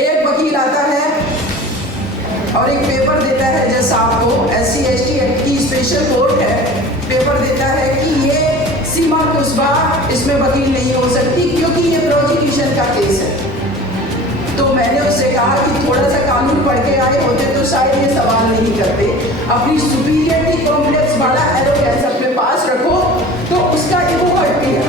एक वकील आता है और एक पेपर देता है जज साहब को, SC/ST एक्ट की स्पेशल कोर्ट है, पेपर देता है कि ये सीमा कुशबा इसमें वकील नहीं हो सकती क्योंकि ये प्रोसिक्यूशन का केस है। तो मैंने उससे कहा कि थोड़ा सा कानून पढ़ के आए होते तो शायद ये सवाल नहीं करते। अपनी सुपीरियरिटी कॉम्प्लेक्स वाला एरोगेंस अपने पास रखो। तो उसका ईगो हर्ट किया,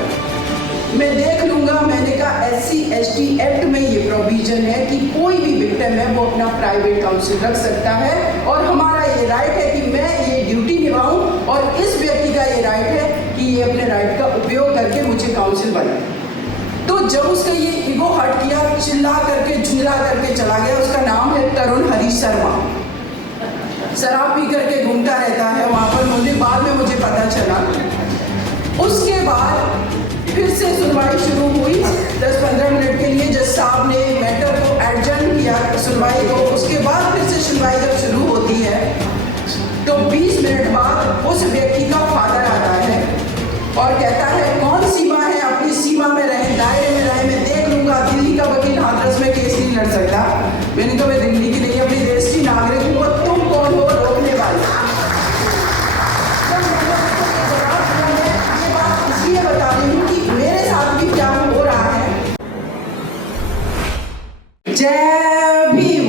मैं देख लूंगा। मैंने कहा SC/ST एक्ट में ये प्रोविजन है कि कोई भी विक्टिम है वो अपना प्राइवेट काउंसिल रख सकता है और हमारा ये राइट है कि मैं ये ड्यूटी निभाऊं और इस व्यक्ति का ये राइट है कि ये अपने राइट का उपयोग करके मुझे काउंसिल बनाए। तो जब उसका ये ईगो हट किया, चिल्ला करके झुंझला करके चला गया। उसका नाम है तरुण हरीश शर्मा, शराब पी करके घूमता रहता है वहाँ पर। मुझे बाद में पता चला। उसके बाद फिर से सुनवाई शुरू हुई 10-15 मिनट के लिए। जज साहब ने मैटर को एडजर्न किया सुनवाई को। उसके बाद फिर से सुनवाई जब शुरू होती है तो 20 मिनट बाद उस व्यक्ति का फादर आता है और कहता है कौन सीमा है, अपनी सीमा में रहे, दायरे में रहे, मैं देख लूंगा। दिल्ली का वकील हाथरस में केस नहीं लड़ सकता। मैंने कहा मैं दिल्ली की नहीं, अपनी देश की नागरिक हूँ और तुम कौन हो रोकने वाले। ये बात इसलिए बता रही हूँ कि मेरे साथ भी क्या हो रहा है। जय भीम।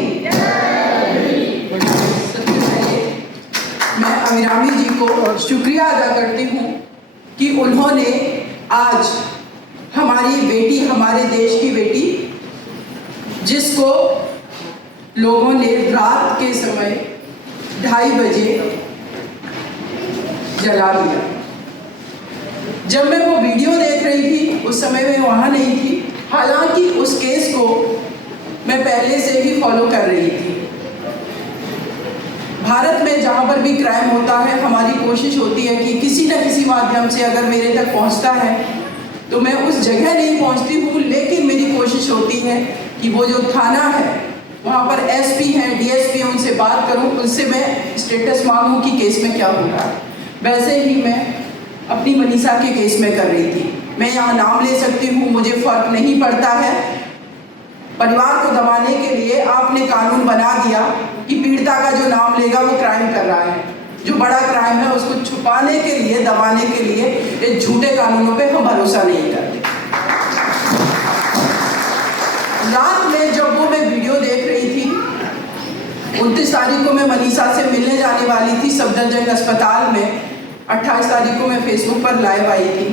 मैं अभिरामी जी को शुक्रिया अदा करती हूँ कि उन्होंने आज हमारी बेटी, हमारे देश की बेटी, जिसको लोगों ने रात के समय 2:30 बजे जला दिया। जब मैं वो वीडियो देख रही थी उस समय मैं वहाँ नहीं थी। हालांकि उस केस को मैं पहले से ही फॉलो कर रही थी। भारत में जहाँ पर भी क्राइम होता है हमारी कोशिश होती है कि किसी न किसी माध्यम से अगर मेरे तक पहुँचता है तो मैं उस जगह नहीं पहुँचती हूँ, लेकिन मेरी कोशिश होती है कि वो जो थाना है वहाँ पर SP हैं, DSP हैं, उनसे बात करूँ, उनसे मैं स्टेटस मांगूँ कि केस में क्या हो रहा है। वैसे ही मैं अपनी मनीषा के केस में कर रही थी। मैं यहाँ नाम ले सकती हूँ, मुझे फर्क नहीं पड़ता है। परिवार को दबाने के लिए आपने कानून बना दिया कि पीड़िता का जो नाम लेगा वो क्राइम कर रहा है। जो बड़ा क्राइम है उसको छुपाने के लिए, दबाने के लिए ये झूठे कानूनों पे हम भरोसा नहीं करते। रात में जब वो मैं वीडियो देख रही थी, 29 तारीख को मैं मनीषा से मिलने जाने वाली थी सफदरजंग अस्पताल में। 28 तारीख को मैं फेसबुक पर लाइव आई थी।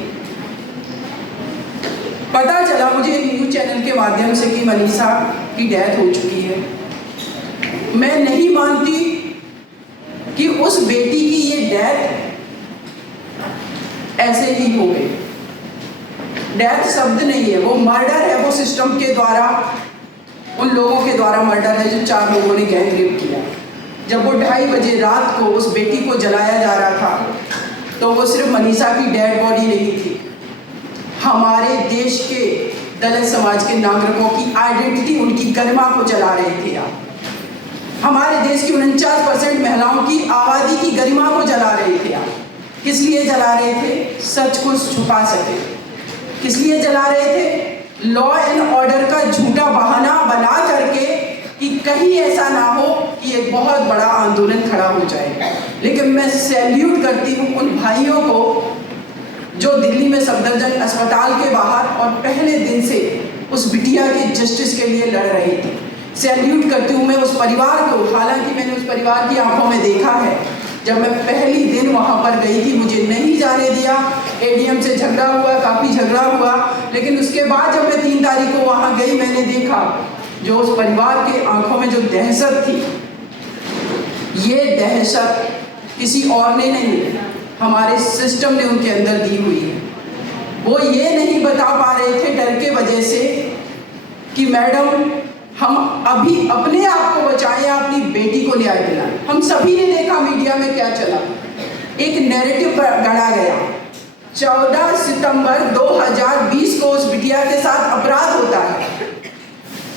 पता चला मुझे एक न्यूज चैनल के माध्यम से कि मनीषा की डेथ हो चुकी है। मैं नहीं मानती कि उस बेटी की ये डेथ ऐसे ही हो गई। डेथ शब्द नहीं है, वो मर्डर है। वो सिस्टम के द्वारा, उन लोगों के द्वारा मर्डर है जो 4 लोगों ने गैंग रेप किया। जब वो 2:30 बजे रात को उस बेटी को जलाया जा रहा था तो वो सिर्फ मनीषा की डेड बॉडी नहीं थी, हमारे देश के दलित समाज के नागरिकों की आइडेंटिटी, उनकी गरिमा को जला रहे थे आप। हमारे देश की 49% महिलाओं की आबादी की गरिमा को जला रहे थे आप। किस लिए जला रहे थे? सच को छुपा सके। किस लिए जला रहे थे? लॉ एंड ऑर्डर का झूठा बहाना बना करके कि कहीं ऐसा ना हो कि एक बहुत बड़ा आंदोलन खड़ा हो जाए। लेकिन मैं सैल्यूट करती हूँ उन भाइयों को जो दिल्ली में सफदरजंग अस्पताल के बाहर और पहले दिन से उस बिटिया के जस्टिस के लिए लड़ रही थी। सैल्यूट करती हूँ मैं उस परिवार को। हालांकि मैंने उस परिवार की आंखों में देखा है। जब मैं पहली दिन वहाँ पर गई थी मुझे नहीं जाने दिया, ADM से झगड़ा हुआ, काफ़ी झगड़ा हुआ। लेकिन उसके बाद जब मैं 3 तारीख को वहाँ गई, मैंने देखा जो उस परिवार के आंखों में जो दहशत थी, ये दहशत किसी और ने नहीं, हमारे सिस्टम ने उनके अंदर दी हुई है। वो ये नहीं बता पा रहे थे डर के वजह से कि मैडम हम अभी अपने आप को बचाएं, अपनी बेटी को न्याय दिलाएं। हम सभी ने देखा मीडिया में क्या चला, एक नैरेटिव गढ़ा गया। 14 सितंबर 2020 को उस बिटिया के साथ अपराध होता है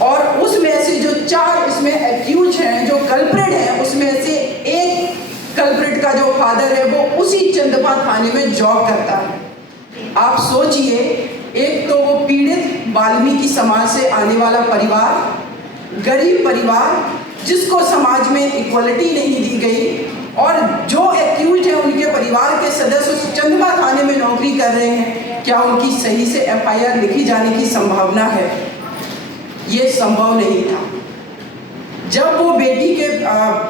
और उसमें से जो 4 इसमें एक्यूज हैं, जो कल्प्रिट हैं, उसमें से एक कल्प्रिट का जो फादर है वो उसी चंदपा थाने में जॉब करता है। आप सोचिए, एक तो वो पीड़ित वाल्मीकि समाज से आने वाला परिवार, गरीब परिवार जिसको समाज में इक्वलिटी नहीं दी गई और जो एक्यूज है उनके परिवार के सदस्य उस चंदवा थाने में नौकरी कर रहे हैं, क्या उनकी सही से एफआईआर लिखी जाने की संभावना है? ये संभव नहीं था। जब वो बेटी के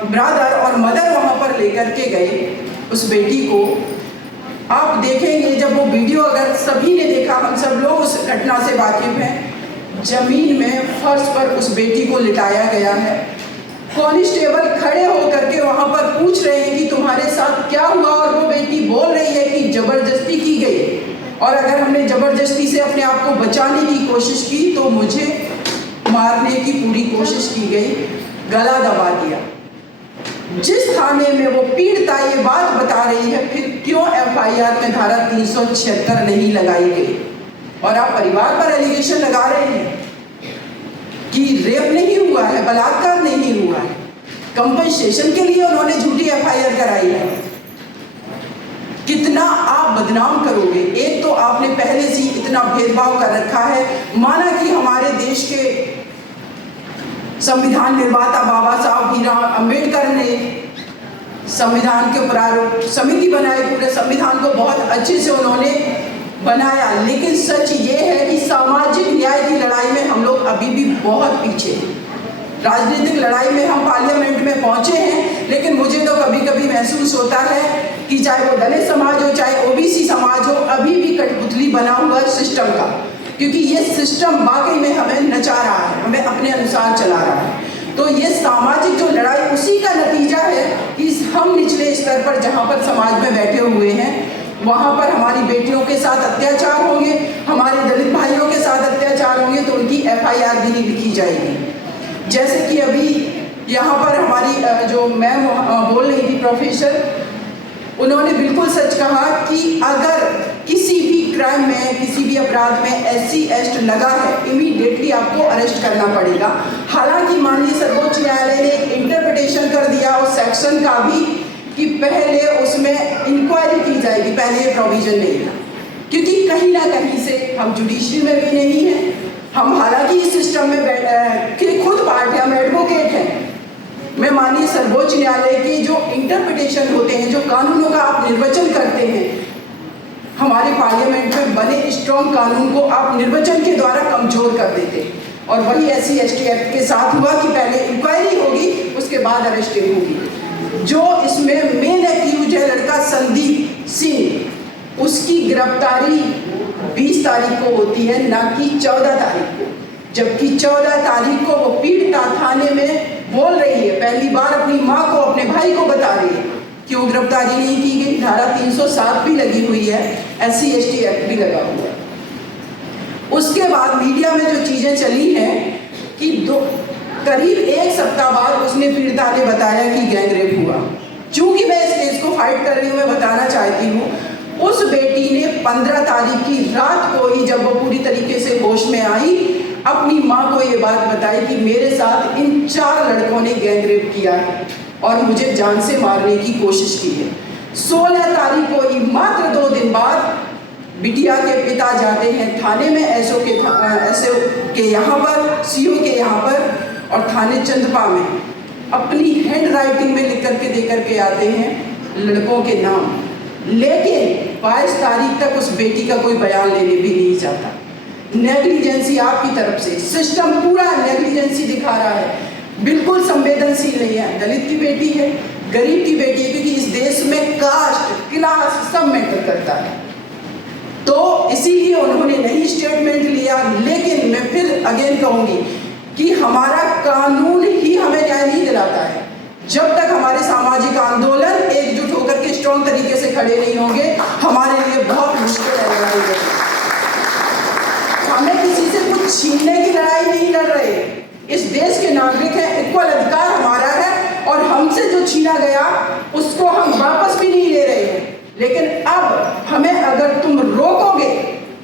ब्रदर और मदर वहाँ पर लेकर के गए उस बेटी को, आप देखेंगे जब वो वीडियो, अगर सभी ने देखा, हम सब लोग उस घटना से वाकिफ हैं, जमीन में फर्श पर उस बेटी को लिटाया गया है। कांस्टेबल खड़े होकर के वहाँ पर पूछ रहे हैं कि तुम्हारे साथ क्या हुआ, और वो बेटी बोल रही है कि जबरदस्ती की गई, और अगर हमने जबरदस्ती से अपने आप को बचाने की कोशिश की तो मुझे मारने की पूरी कोशिश की गई, गला दबा दिया। जिस थाने में वो पीड़िता ये बात बता रही है, फिर क्यों एफआईआर में धारा 376 नहीं लगाई गई? और आप परिवार पर एलिगेशन लगा रहे हैं कि रेप नहीं हुआ है, बलात्कार नहीं हुआ है, कंपनसेशन के लिए उन्होंने झूठी एफआईआर कराई है। कितना आप बदनाम करोगे? एक तो आपने पहले से इतना भेदभाव कर रखा है, माना कि हमारे देश के संविधान निर्माता बाबा साहब भीमराव अंबेडकर ने संविधान के प्रारूप समिति बनाई, पूरे संविधान को बहुत अच्छे से उन्होंने बनाया, लेकिन सच ये है कि सामाजिक न्याय की लड़ाई में हम लोग अभी भी बहुत पीछे हैं। राजनीतिक लड़ाई में हम पार्लियामेंट में पहुंचे हैं, लेकिन मुझे तो कभी कभी महसूस होता है कि चाहे वो दलित समाज हो, चाहे ओबीसी समाज हो, अभी भी कठपुतली बना हुआ है सिस्टम का, क्योंकि ये सिस्टम वाकई में हमें नचा रहा है, हमें अपने अनुसार चला रहा है। तो ये सामाजिक जो लड़ाई, उसी का नतीजा है कि हम निचले स्तर पर जहाँ पर समाज में बैठे हुए हैं, वहाँ पर हमारी बेटियों के साथ अत्याचार होंगे, हमारे दलित भाइयों के साथ अत्याचार होंगे, तो उनकी एफआईआर भी नहीं लिखी जाएगी। जैसे कि अभी यहाँ पर हमारी जो मैम बोल रही थी प्रोफेसर, उन्होंने बिल्कुल सच कहा कि अगर किसी भी क्राइम में, किसी भी अपराध में SC एक्ट लगा है, इमीडिएटली आपको अरेस्ट करना पड़ेगा। हालांकि माननीय सर्वोच्च न्यायालय ने इंटरप्रिटेशन कर दिया उस सेक्शन का भी कि पहले उसमें इंक्वायरी की जाएगी, पहले ये प्रोविजन नहीं था, क्योंकि कहीं ना कहीं से हम जुडिशरी में भी नहीं हैं, हम हालांकि इस सिस्टम में के खुद पार्ट है, हम एडवोकेट हैं। मैं माननीय सर्वोच्च न्यायालय के जो इंटरप्रिटेशन होते हैं, जो कानूनों का आप निर्वचन करते हैं, हमारे पार्लियामेंट में बने स्ट्रॉन्ग कानून को आप निर्वचन के द्वारा कमजोर कर देते हैं। और वही SC ST एक्ट के साथ हुआ कि पहले इंक्वायरी होगी, उसके बाद अरेस्टिंग होगी। जो इसमें मेन एक्यूज है लड़का संदीप सिंह, उसकी गिरफ्तारी 20 तारीख को होती है, ना कि 14 तारीख को, जबकि 14 तारीख को वो पीड़िता थाने में बोल रही है, पहली बार अपनी माँ को, अपने भाई को बता रही है। क्यों गिरफ्तारी नहीं की गई? धारा 307 भी लगी हुई है, SC ST एक्ट भी लगा हुआ है। उसके बाद मीडिया में जो चीज़ें चली हैं कि करीब 1 सप्ताह बाद उसने पीड़िता ने बताया कि गैंग रेप हुआ। चूंकि मैं इस केस को फाइट कर रही हूँ, मैं बताना चाहती हूँ, उस बेटी ने 15 तारीख की रात को ही, जब वो पूरी तरीके से होश में आई, अपनी माँ को ये बात बताई कि मेरे साथ इन 4 लड़कों ने गैंग रेप किया है और मुझे जान से मारने की कोशिश की है। 16 तारीख को ही, मात्र 2 दिन बाद, बिटिया के पिता जाते हैं थाने में, SO के यहाँ पर, CO के यहाँ पर, और थाने चंदपा में अपनी हैंड राइटिंग में लिख करके दे करके आते हैं लड़कों के नाम, लेकिन 22 तारीख तक उस बेटी का कोई बयान लेने भी नहीं जाता। नेग्लिजेंसी आपकी तरफ से, सिस्टम पूरा नेग्लिजेंसी दिखा रहा है, बिल्कुल संवेदनशील नहीं है। दलित की बेटी है, गरीब की बेटी है, क्योंकि इस देश में कास्ट, क्लास सब मैटर करता है, तो इसीलिए उन्होंने नहीं स्टेटमेंट लिया। लेकिन मैं फिर अगेन कहूँगी कि हमारा कानून ही हमें न्याय नहीं दिलाता है। जब तक हमारे सामाजिक आंदोलन एकजुट होकर के स्ट्रॉन्ग तरीके से खड़े नहीं होंगे, हमारे लिए बहुत मुश्किल है लड़ाई करना। हमें किसी से कुछ छीनने की लड़ाई नहीं लड़ रहे, इस देश के नागरिक हैं, इक्वल अधिकार हमारा है, और हमसे जो छीना गया उसको हम वापस भी नहीं ले रहे हैं। लेकिन अब हमें अगर तुम रोकोगे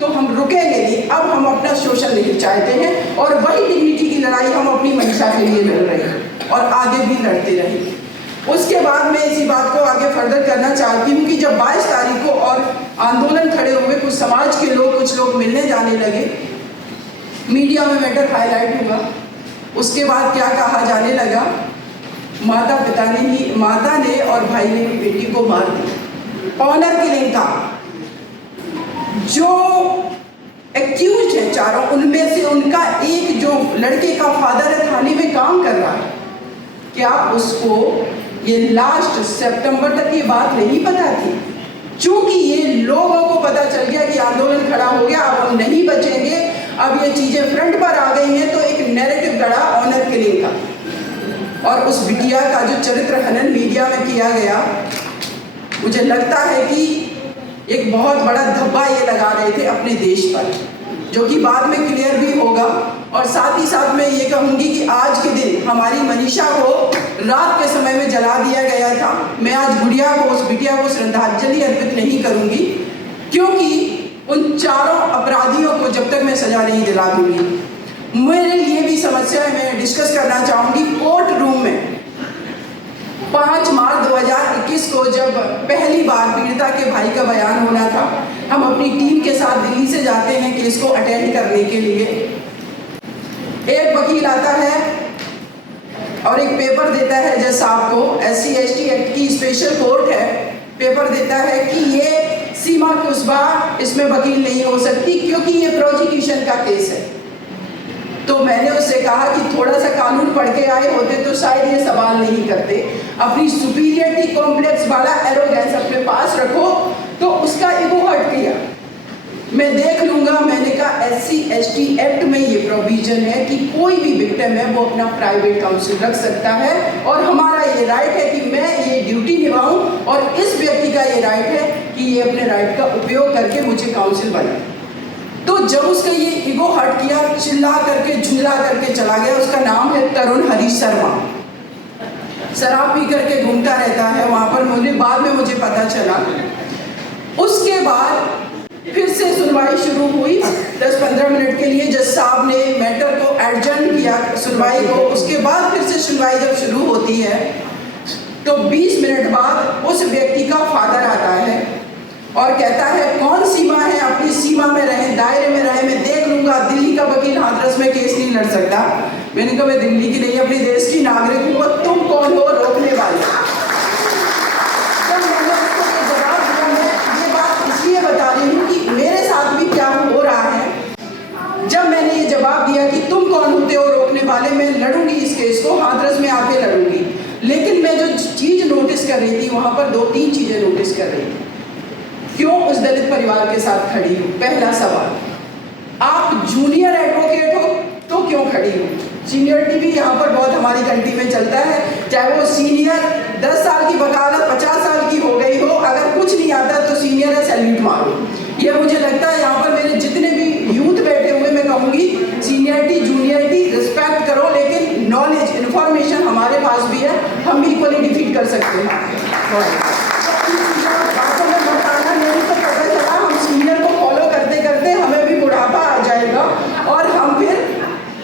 तो हम रुकेंगे नहीं। अब हम अपना शोषण नहीं चाहते हैं, और वही डिग्निटी की लड़ाई हम अपनी मंशा के लिए लड़ रहे हैं और आगे भी लड़ते रहेंगे। उसके बाद मैं इसी बात को आगे फर्दर करना चाहती हूँ कि जब 22 तारीख को और आंदोलन खड़े हुए, कुछ समाज के लोग, कुछ लोग मिलने जाने लगे, मीडिया में मैटर हाईलाइट हुआ, उसके बाद क्या कहा जाने लगा, माता ने और भाई ने भी बेटी को मार दिया। ऑनर किलिंग था। जो एक्यूज है चारों, उनमें से उनका एक जो लड़के का फादर है थाने में काम कर रहा है, क्या उसको ये लास्ट सितंबर तक ये बात नहीं पता थी? चूंकि ये लोगों को पता चल गया कि आंदोलन खड़ा हो गया, अब हम नहीं बचेंगे, अब ये चीजें फ्रंट पर आ गई हैं, तो एक नैरेटिव गढ़ा ऑनर किलिंग का। और उस बिटिया का जो चरित्र हनन मीडिया में किया गया, मुझे लगता है कि एक बहुत बड़ा धब्बा ये लगा रहे थे अपने देश पर, जो कि बाद में क्लियर भी होगा। और साथ ही साथ मैं ये कहूँगी कि आज के दिन हमारी मनीषा को रात के समय में जला दिया गया था। मैं आज उस बिटिया को श्रद्धांजलि अर्पित नहीं करूँगी, क्योंकि उन चारों अपराधियों को जब तक मैं सजा नहीं दिला दूंगी। मेरे लिए भी समस्या है, मैं डिस्कस करना चाहूँगी। कोर्ट रूम में 5 मार्च 2021 को जब पहली बार पीड़िता के भाई का बयान होना था, हम अपनी टीम के साथ दिल्ली से जाते हैं केस को अटेंड करने के लिए। एक वकील आता है और एक पेपर देता है जज साहब को, SC/ST एक्ट की स्पेशल कोर्ट है, पेपर देता है कि ये सीमा के उस बार इसमें वकील नहीं हो सकती क्योंकि ये प्रोसिक्यूशन का केस है। तो मैंने उससे कहा कि थोड़ा सा कानून पढ़ के आए होते तो शायद ये सवाल नहीं करते। अपनी सुपीरियरिटी कॉम्प्लेक्स वाला एरोगेंस अपने पास रखो। तो उसका ईगो हट गया, मैं देख लूंगा। मैंने कहा SC/ST एक्ट में ये प्रोविजन है कि कोई भी विक्टिम है वो अपना प्राइवेट काउंसिल रख सकता है, और हमारा ये राइट है कि मैं ये ड्यूटी निभाऊं, और इस व्यक्ति का ये राइट है कि ये अपने राइट का उपयोग करके मुझे काउंसिल बनाए। तो जब उसका ये ईगो हट किया, चिल्ला करके झुंझला करके चला गया। उसका नाम है तरुण हरी शर्मा। शराब पी करके घूमता रहता है वहाँ पर, बाद में मुझे पता चला। उसके बाद फिर से सुनवाई शुरू हुई 10-15 मिनट के लिए। जज साहब ने मैटर को एडजर्न किया सुनवाई को। उसके बाद फिर से सुनवाई जब शुरू होती है तो 20 मिनट बाद उस व्यक्ति का फादर आता है और कहता है कौन सीमा है, अपनी सीमा में रहे, दायरे में रहे, मैं देख लूंगा। दिल्ली का वकील हाथरस में केस नहीं लड़ सकता। मैंने कहा मैं दिल्ली की नहीं, अपने देश की नागरिक हूँ, और तुम कौन हो रोकने वाले? जब मैंने उसको ये जवाब दिया, मैं ये बात इसलिए बता रही हूँ कि मेरे साथ भी क्या हो रहा है। जब मैंने ये जवाब दिया कि तुम कौन होते हो रोकने वाले, मैं लड़ूंगी इस केस को, हाथरस में आके लड़ूंगी, लेकिन मैं जो चीज नोटिस कर रही थी वहां पर 2-3 चीजें नोटिस कर रही थी। क्यों उस दलित परिवार के साथ खड़ी हूँ? पहला सवाल, आप जूनियर एडवोकेट हो तो क्यों खड़ी हो? सीनियरिटी भी यहाँ पर बहुत हमारी कंट्री में चलता है, चाहे वो सीनियर 10 साल की वकालत 50 साल की हो गई हो, अगर कुछ नहीं आता तो सीनियर है, सैल्यूट मारो। ये मुझे लगता है यहाँ पर मेरे जितने भी यूथ बैठे हुए, मैं कहूँगी सीनियरिटी जूनियरिटी रिस्पेक्ट करो, लेकिन नॉलेज इन्फॉर्मेशन हमारे पास भी है, हम भी इक्वली डिफीट कर सकते हैं। हम सीनियर को फॉलो करते करते हमें भी बुढ़ापा आ जाएगा और हम फिर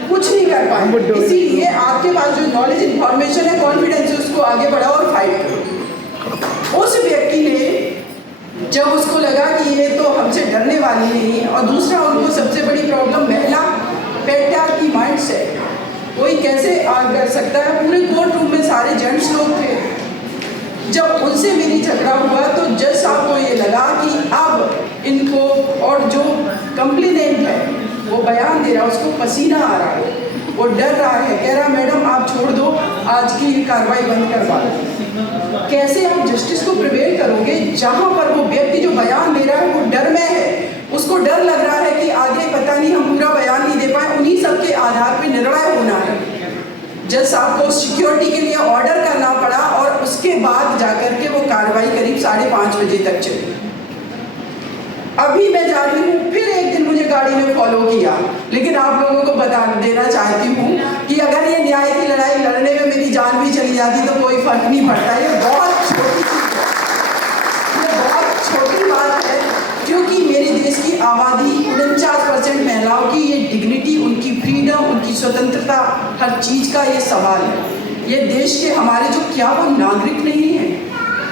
कुछ नहीं कर पाएंगे। इसीलिए आपके पास जो नॉलेज इन्फॉर्मेशन है, कॉन्फिडेंस है, उसको आगे बढ़ाओ और फाइट करो। उस व्यक्ति ने जब उसको लगा कि ये तो हमसे डरने वाली नहीं है, और दूसरा उनको सबसे बड़ी प्रॉब्लम महिला पेट्रियार्की की माइंड सेट, कोई कैसे कर सकता है? पूरे कोर्ट रूम में सारे जेंट्स लोग थे। जब उनसे मेरी झगड़ा हुआ तो जज साहब को ये लगा कि अब इनको, और जो कंप्लेनेंट है वो बयान दे रहा है, उसको पसीना आ रहा है, वो डर रहा है, कह रहा मैडम आप छोड़ दो, आज की कार्रवाई बंद करवा दो। कैसे आप जस्टिस को प्रिवेल करोगे जहां पर वो व्यक्ति जो बयान दे रहा है वो डर में है, उसको डर लग रहा है कि आगे पता नहीं हम पूरा बयान नहीं दे पाए, उन्हीं सब के आधार पर निर्णय होना है। जज साहब को सिक्योरिटी के लिए ऑर्डर करना पड़ा, और उसके बाद जाकर के वो कार्रवाई करीब 5:30 बजे तक चली। अभी मैं जा रही हूँ, फिर एक दिन मुझे गाड़ी ने फॉलो किया। लेकिन आप लोगों को बता देना चाहती हूँ कि अगर ये न्याय की लड़ाई लड़ने में मेरी जान भी चली जाती तो कोई फर्क नहीं पड़ता। ये बहुत छोटी चीज है, ये बहुत छोटी बात है, क्योंकि मेरे देश की आबादी 49% महिलाओं की ये डिग्निटी, उनकी फ्रीडम, उनकी स्वतंत्रता, हर चीज का ये सवाल है। ये देश के हमारे जो क्या वो नागरिक नहीं है?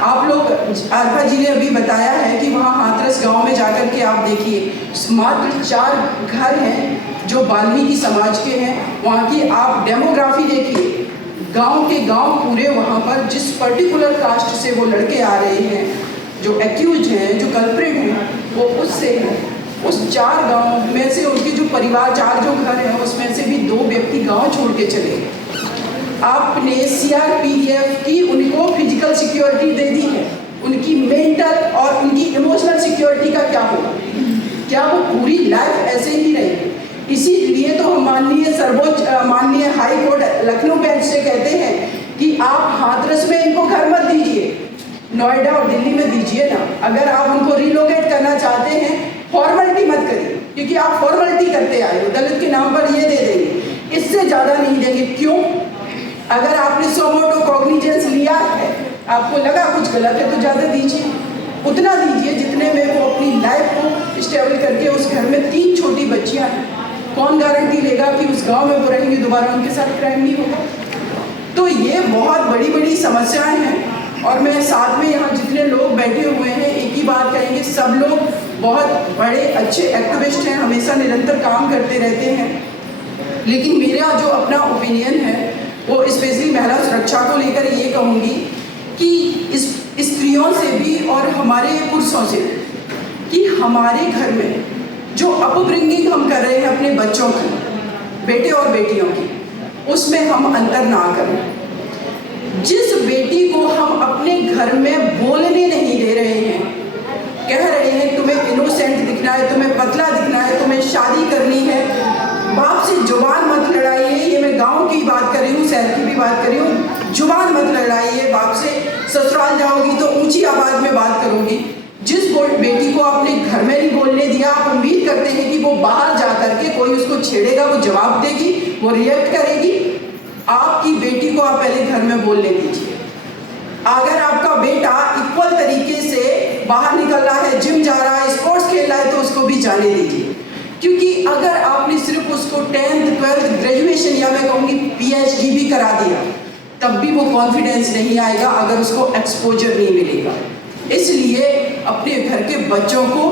आप लोग, आरफा जी ने अभी बताया है कि वहाँ हाथरस गांव में जाकर के आप देखिए, मात्र 4 घर हैं जो वाल्मीकि समाज के हैं, वहाँ की आप डेमोग्राफी देखिए, गांव के गांव पूरे वहाँ पर जिस पर्टिकुलर कास्ट से वो लड़के आ रहे हैं, जो एक्यूज हैं, जो कल्प्रिट हैं, वो उससे हैं। उस 4 गांव में से उनके जो परिवार, 4 जो घर हैं, उसमें से भी 2 व्यक्ति गांव छोड़ के चले गए। आपने CRPF की उनको फिजिकल सिक्योरिटी दे दी है, उनकी मेंटल और उनकी इमोशनल सिक्योरिटी का क्या होगा? क्या वो पूरी लाइफ ऐसे ही रहेगी? इसीलिए तो हम माननीय हाई कोर्ट लखनऊ बेंच से कहते हैं कि आप हाथरस में इनको घर मत दीजिए, नोएडा और दिल्ली में दीजिए ना। अगर आप उनको रिलोकेट करना चाहते हैं, फॉर्मेलिटी मत करिए, क्योंकि आप फॉर्मेलिटी करते आए हो, दलित के नाम पर ये दे देंगे, इससे ज़्यादा नहीं देंगे। क्यों? अगर आपने सोमोटो कॉग्निजेंस लिया है, आपको लगा कुछ गलत है, तो ज़्यादा दीजिए, उतना दीजिए जितने में वो अपनी लाइफ को स्टेबल करके, उस घर में 3 छोटी बच्चियाँ हैं, कौन गारंटी लेगा कि उस गांव में वो रहेंगे, दोबारा उनके साथ क्राइम नहीं होगा? तो ये बहुत बड़ी बड़ी समस्याएं हैं। और मैं साथ में यहाँ जितने लोग बैठे हुए हैं, एक ही बात कहेंगे, सब लोग बहुत बड़े अच्छे एक्टिविस्ट हैं, हमेशा निरंतर काम करते रहते हैं। लेकिन मेरा जो अपना ओपिनियन है, वो स्पेशली महिला सुरक्षा को लेकर ये कहूँगी कि इस स्त्रियों से भी और हमारे पुरुषों से भी, कि हमारे घर में जो अपब्रिंगिंग हम कर रहे हैं अपने बच्चों की, बेटे और बेटियों की, उसमें हम अंतर ना करें। जिस बेटी को हम अपने घर में बोलने नहीं दे रहे हैं, कह रहे हैं तुम्हें इनोसेंट दिखना है, तुम्हें पतला दिखना है, तुम्हें शादी करनी है, बाप से जुबान मत लड़ाइए। ये मैं गांव की बात कर रही हूँ, शहर की भी बात कर रही हूँ। जुबान मत लड़ाइए बाप से, ससुराल जाओगी तो ऊंची आवाज में बात करूंगी। जिस बेटी को आपने घर में नहीं बोलने दिया, आप उम्मीद करते हैं कि वो बाहर जा करके कोई उसको छेड़ेगा, वो जवाब देगी, वो रिएक्ट करेगी। आपकी बेटी को आप पहले घर में बोलने दीजिए। अगर आपका बेटा इक्वल तरीके से बाहर निकल रहा है, जिम जा रहा है, स्पोर्ट्स खेल रहा है, तो उसको भी जाने दीजिए। क्योंकि अगर आपने सिर्फ उसको 10th 12th ग्रेजुएशन या मैं कहूँगी PhD भी करा दिया, तब भी वो कॉन्फिडेंस नहीं आएगा अगर उसको एक्सपोजर नहीं मिलेगा। इसलिए अपने घर के बच्चों को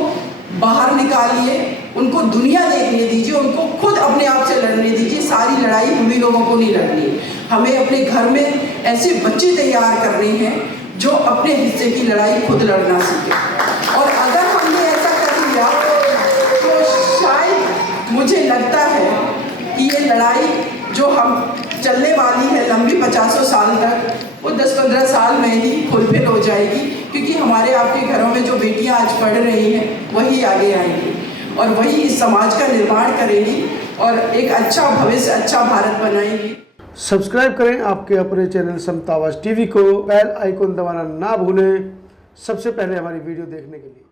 बाहर निकालिए, उनको दुनिया देखने दीजिए, उनको खुद अपने आप से लड़ने दीजिए। सारी लड़ाई हम ही लोगों को नहीं लड़नी। हमें अपने घर में ऐसे बच्चे तैयार करने हैं जो अपने हिस्से की लड़ाई खुद लड़ना सीखें। और अगर हमने ऐसा कर लिया तो शायद मुझे लगता है कि ये लड़ाई जो हम चलने वाली है लंबी 50 साल तक, वो 10-15 साल में ही फुलफिल हो जाएगी। क्योंकि हमारे आपके घरों में जो बेटियां आज पढ़ रही हैं, वही आगे आएंगी और वही इस समाज का निर्माण करेंगी और एक अच्छा भविष्य, अच्छा भारत बनाएंगी। सब्सक्राइब करें आपके अपने चैनल समता आवाज़ TV को, बेल आइकन दबाना ना भूलें सबसे पहले हमारी वीडियो देखने के लिए।